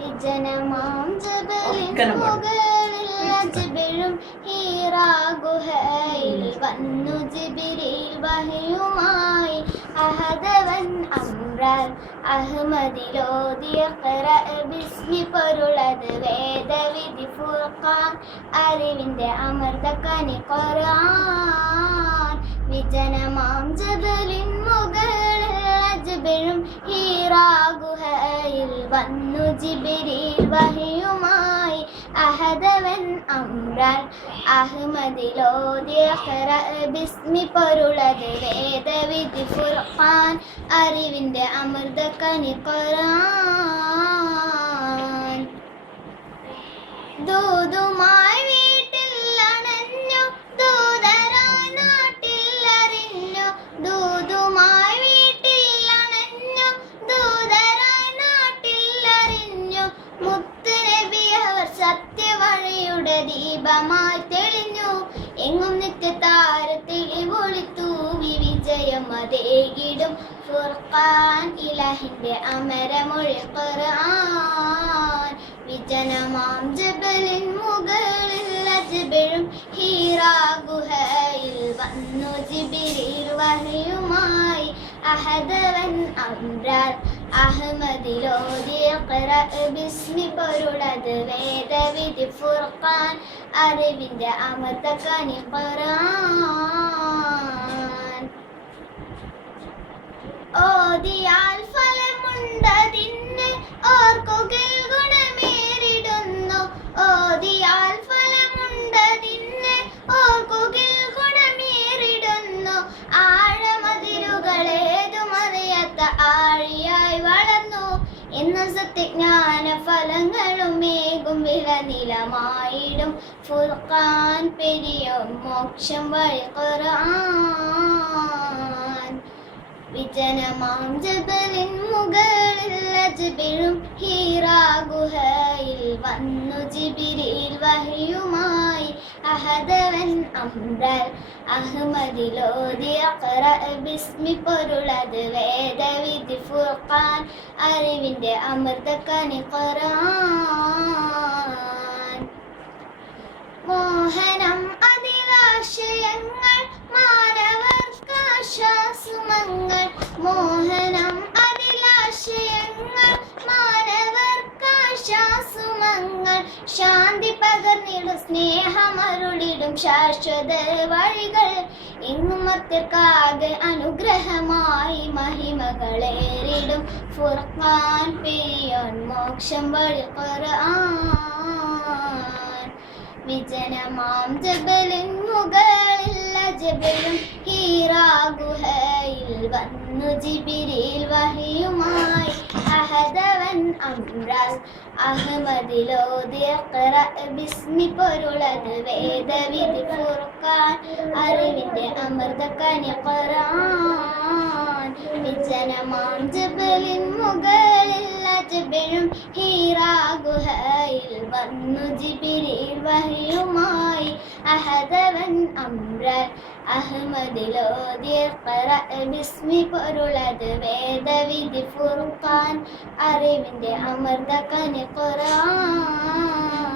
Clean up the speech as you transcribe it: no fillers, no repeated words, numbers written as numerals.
വിജനമാം ജബലിൻ മുകളിൽ അജ്ബലും ഹീറാ ഗുഹയിൽ വന്നു ജിബ്രീൽ വഹയുമായി അഹദവൻ അംറാൽ അഹ്മദിലോദിയ ഖറഅ ബിസ്മി പൊരുളത് വേദവിധി ഫുർഖാൻ അറിവിന്റെ അമൃതക്കനി ഖുർആൻ വിജനമാം ജബലിൻ മുകളിൽ അജ്ബലും ഹീറാ ഗുഹയിൽ വന്നു ജിബ്രീൽ വഹയുമായി അഹദവൻ അംറാൽ അഹ്മദിലോദിയ ഖറഅ ബിസ്മി പൊരുളത് വേദവിധി ഫുർഖാൻ അറിവിന്റെ അമൃതക്കനി ഖുർആൻ ദൂതുമായി വീട്ടിൽ അണഞ്ഞു ദൂതരായി നാട്ടിൽ അറിഞ്ഞു ദൂതുമായി വീട്ടിൽ അണഞ്ഞു ദൂതരായി നാട്ടിൽ അറിഞ്ഞു മുത്ത് നബി അവർ സത്യവഴിയുടെ ദീപമായി തെളിഞ്ഞു എങ്ങും നിത്യതാരത്തിളി ഒളിത്തൂവി വിജയം അതേകിടും ഫുർഖാൻ ഇലാഹിന്റെ അമരമൊഴി ഖുർആൻ വിജനമാം ജബലിൻ മുകളിൽ അജ്ബലും ഹീറാ ഗുഹയിൽ വന്നു ജിബ്രീൽ വഹയുമായി അഹദവൻ അംറാൽ അഹ്മദിലോദിയ ഖറഅ ബിസ്മി പൊരുളത് വേദവിധി ഫുർഖാൻ അറിവിന്റെ അമൃതക്കനി ഖുർആൻ ഓതിയാൽ ഫലമുണ്ടതിന് ഓർക്കുകിൽ ഗുണമേറിടുന്നു ഓതിയാൽ ഫലമുണ്ടതിന് ഓർക്കുകിൽ ഗുണമേറിടുന്നു ആഴമതിരുകളേതുമറിയാത്ത ആഴിയായി വളർന്നു എന്ന സത്യജ്ഞാന ഫലങ്ങളും മേകും വിളനിലമായിടും ഫുർഖാൻ പെരിയ മോക്ഷം വഴി ഖുർആൻ വിജനമാം ജബലിൻ മുകളിൽ അജ്ബലും ഹീറാ ഗുഹയിൽ വന്നു ജിബ്രീൽ വഹയുമായി അഹദവൻ അംറാൽ അഹ്മദിലോദിയ ഖറഅ ബിസ്മി പൊരുളത് വേദവിധി ഫുർഖാൻ അറിവിന്റെ അമൃതക്കനി ഖുർആൻ മോഹനം അതിലാശയങ്ങൾ മാനവർക്കാശ്വാസമങ്ങൾ മോഹനം അതിലാശയങ്ങൾ മാനവർക്കാശ്വാസമങ്ങൾ ശാന്തി പകർന്നിടും സ്നേഹമരുളിടും ശാശ്വത വഴികൾ എങ്ങും മത്യർക്കാകെ അനുഗ്രഹമായി മഹിമകളേറിടും ഫുർഖാൻ പെരിയോൻ മോക്ഷം വഴി ഖുർആൻ വിജനമാം ജബലിൻ മുകളിൽ അജ്ബലും ഹീറാ ഗുഹയിൽ വന്നു ജിബ്രീൽ വഹയുമായി അഹദവൻ അംറാൽ അഹ്മദിലോദിയ ഖറഅ ബിസ്മി പൊരുളത് വേദവിധി ഫുർഖാൻ അറിവിന്റെ അമൃതക്കനി ഖുർആൻ വിജനമാം ജബലിൻ മുകളിൽ അജ്ബലും ഹീറാ ഗുഹയിൽ വന്നു ജിബ്രീൽ വഹയുമായി അഹദവൻ അംറാൽ അഹ്മദിലോദിയ ഖറഅ ബിസ്മി പൊരുളത് വേദവിധി ഫുർഖാൻ അറിവിന്റെ അമൃതക്കനി ഖുർആൻ